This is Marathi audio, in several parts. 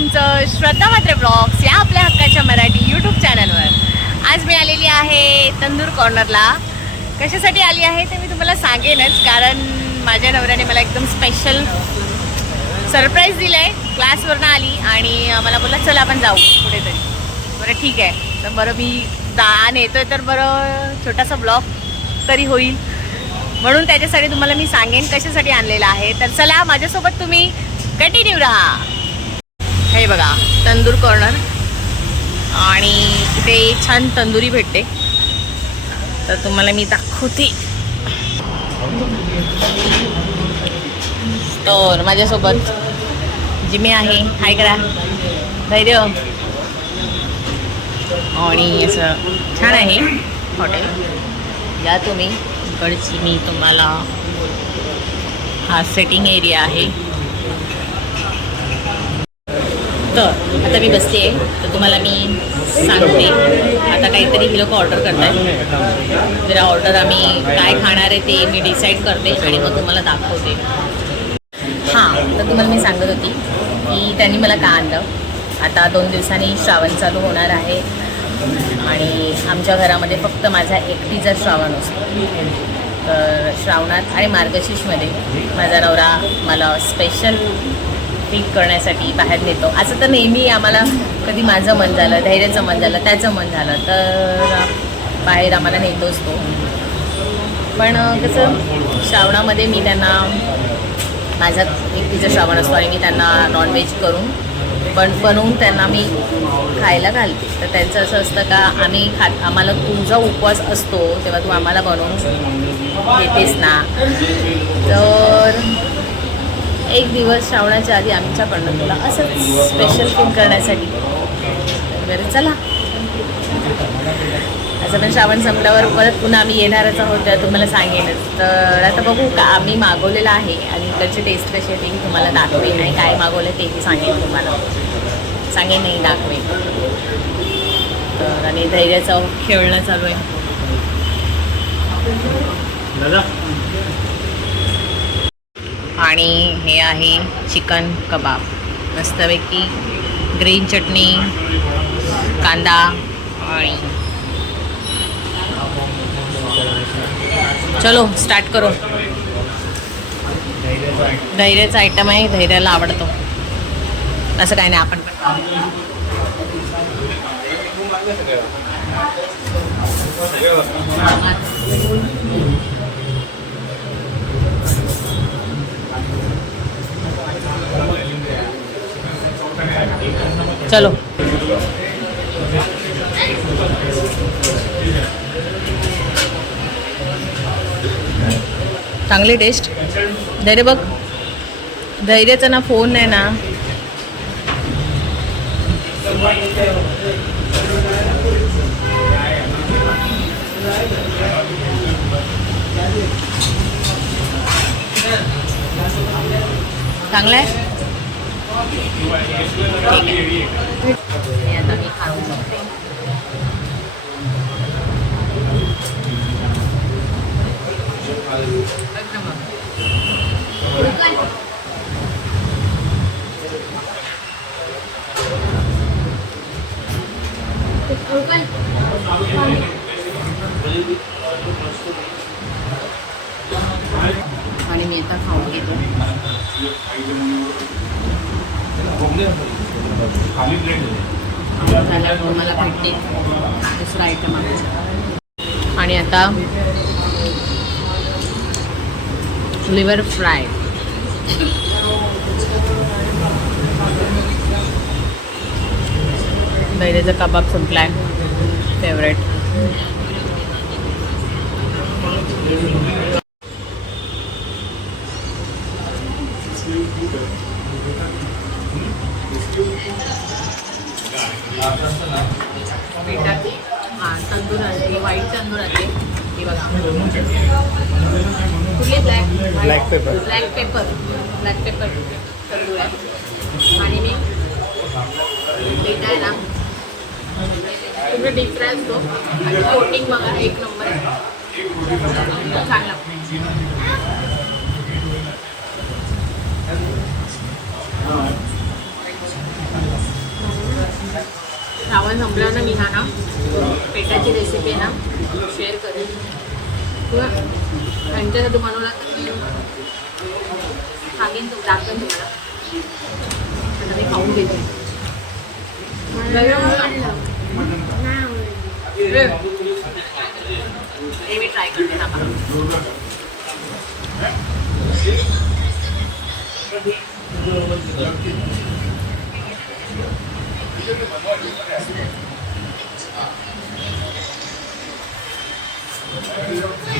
तुमचं श्रद्धा मात्र ब्लॉग्स या आपल्या हक्काच्या मराठी यूट्यूब चॅनलवर आज मी आलेली आहे तंदूर कॉर्नरला. कशासाठी आली आहे ते मी तुम्हाला सांगेनच कारण माझ्या नवऱ्याने मला एकदम स्पेशल सरप्राईज दिलं आहे क्लासवरनं आली आणि मला बोलला चला आपण जाऊ कुठेतरी. बरं ठीक आहे. तर बरं मी दान येतोय तर बरं छोटासा ब्लॉग तरी होईल. म्हणून त्याच्यासाठी तुम्हाला मी सांगेन कशासाठी आणलेला आहे. तर चला माझ्यासोबत तुम्ही कंटिन्यू राहा. हे बघा तंदूर कॉर्नर आणि इथे छान तंदुरी भेटते. तर तुम्हाला मी दाखवते. तर माझ्यासोबत जिमे आहे. हाय करा. धैर्य. आणि असं छान आहे हॉटेल या तुम्ही. इकडची मी तुम्हाला हा सेटिंग एरिया आहे. तर आता मी बसते आहे तर तुम्हाला मी सांगते. आता काहीतरी ही लोक ऑर्डर करतात जरा ऑर्डर आम्ही काय खाणार आहे ते मी डिसाईड करते आणि मग तुम्हाला दाखवते. हां तर तुम्हाला मी सांगत होती की त्यांनी मला का आणलं? आता दोन दिवसांनी श्रावण चालू होणार आहे. आणि आमच्या घरामध्ये फक्त माझा एकटीचा श्रावण असतो तर श्रावणात आणि मार्गशीर्षमध्ये माझा नवरा मला स्पेशल पिक करण्यासाठी बाहेर नेतो. असं तर नेहमी आम्हाला कधी माझं मन झालं धैर्याचं मन झालं त्याचं मन झालं तर बाहेर आम्हाला नेतोच तो. पण कसं श्रावणामध्ये मी त्यांना माझा एकटीचा श्रावण असतो आणि मी त्यांना नॉनव्हेज करून पण बनवून त्यांना मी खायला घालते. तर त्यांचं असं असतं का आम्ही खात आम्हाला तुझा उपवास असतो तेव्हा तू आम्हाला बनवून घेतेस ना. तर एक दिवस श्रावणाच्या आधी आमच्याकडनं तुला असंच स्पेशल फील करण्यासाठी. बरं चला. असं पण श्रावण संपल्यावर परत पुन्हा आम्ही येणारच आहोत तर तुम्हाला सांगेनच तर आता बघू का आम्ही मागवलेलं आहे आणि इकडचे टेस्ट कशी ते तुम्हाला दाखवेन आणि काय मागवलं ते मी सांगेन तुम्हाला. सांगेन नाही दाखवेन. तर आणि धैर्याचं खेळणं चालू आहे. दादा आणि हे आहे चिकन कबाब. मस्तपैकी ग्रीन चटणी कांदा आणि चलो स्टार्ट करो धैर्याचा आयटम आहे धैर्याला आवडतो. असं काही नाही आपण पण चलो। चांगली टेस्ट धैर्य बघ. धैर्याचा ना फोन आहे ना. चांगला आहे? ठीक आहे हे आता मी खाऊ शकते आणि मी आता खाऊन घेतो झाल्यावर मला भेटते दुसरा आयटम आहे. आणि आता लिव्हर फ्राय बैरेचा कबाब संपलाय. फेवरेट पिठाची हां तंदूर आणली व्हाईट तंदूर आणली ही बघा कुठली black black paper. Black paper. Black paper. Tandoor आणि मी पिठा आहे ना. पूर्ण डीप फ्राय आणि कोटिंग बघा एक नंबर आहे छान लागतं श्रावण संपल्यावर ना मी हा ना पेटाची रेसिपी आहे ना शेअर करेन. किंवा त्यांच्यासाठी बनवला तर मी सांगेन तू दाखवेन तुम्हाला आता मी खाऊन घेते हे मी ट्राय करते हा बघा. Soft आहे. एक try तर- ह्याच्यामध्ये आत्ता खाल्ला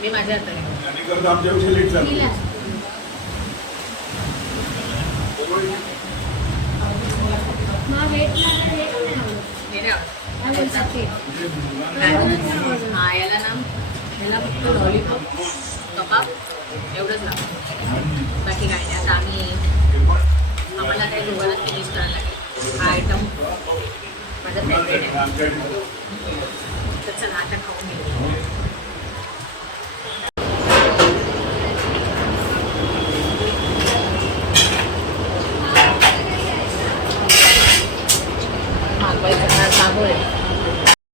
मी माझ्या हाताने याला ना याला फक्त लॉलीपॉप कबाब एवढंच लागतं बाकी काय नाही. आता आम्ही आम्हाला काही दोघांना फिनिश करायला लागेल. हा आयटम माझा फेवरेट आहे. तर चला आता खाऊन घेऊ.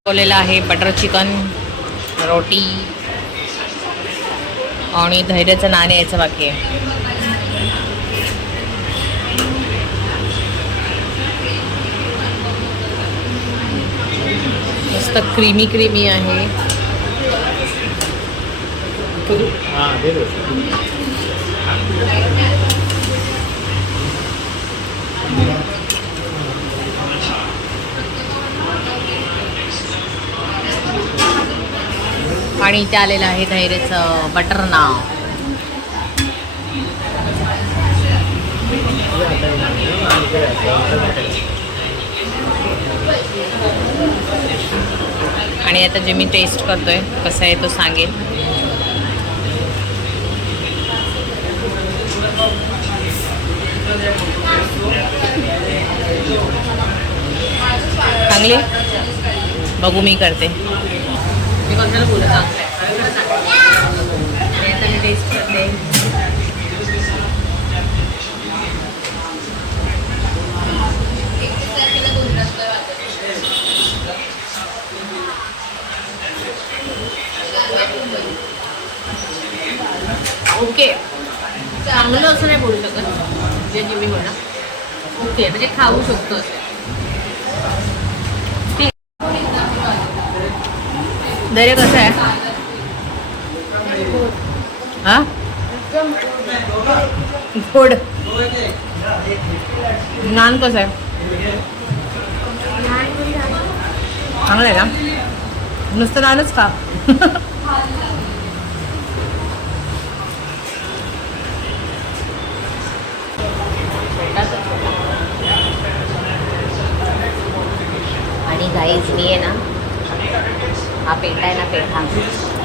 बोललेलं आहे बटर चिकन रोटी. आणि धैर्याचं नाणे यायचं बाकी आहे. मस्त क्रीमी क्रीमी आहे. आणि इथे आलेलं आहे धैर्यचं बटर नाव. आणि आता जे मी टेस्ट करतोय कसं आहे तो सांगेल. चांगली? बघू मी करते. मी कोणाला बोलत टेस्ट करते ओके चांगलं असं नाही बोलू शकत. जे जे मी म्हणा ओके म्हणजे खाऊ शकतो असं. दर्या कसं आहे? हा? गोड. नान कसं आहे? चांगलं आहे ना नुसतं नानच का आणि गाईज मी आहे ना हा पेठा आहे ना पेठा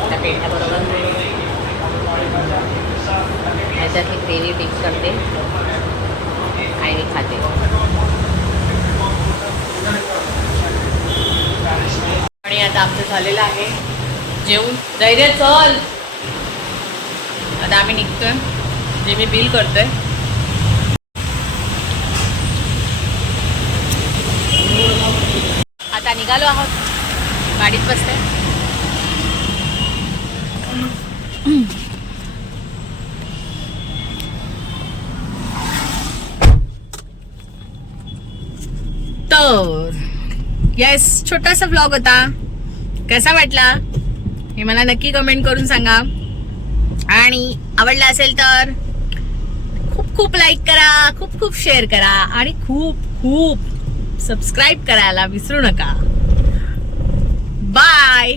त्या ह्याच्यात मी ग्रेव्ही मिक्स करते. आणि खाते. आणि आता आमचं झालेलं आहे जेवून धैर्य चल. आता आम्ही निघतोय. जे मी बिल करतोय. आता निघालो आहोत. गाडीत बसते तर येस छोटासा ब्लॉग होता. कसा वाटला? हे मला नक्की कमेंट करून सांगा. आणि आवडला असेल तर खूप खूप लाईक करा खूप खूप शेअर करा आणि खूप खूप सबस्क्राईब करायला विसरू नका. बाय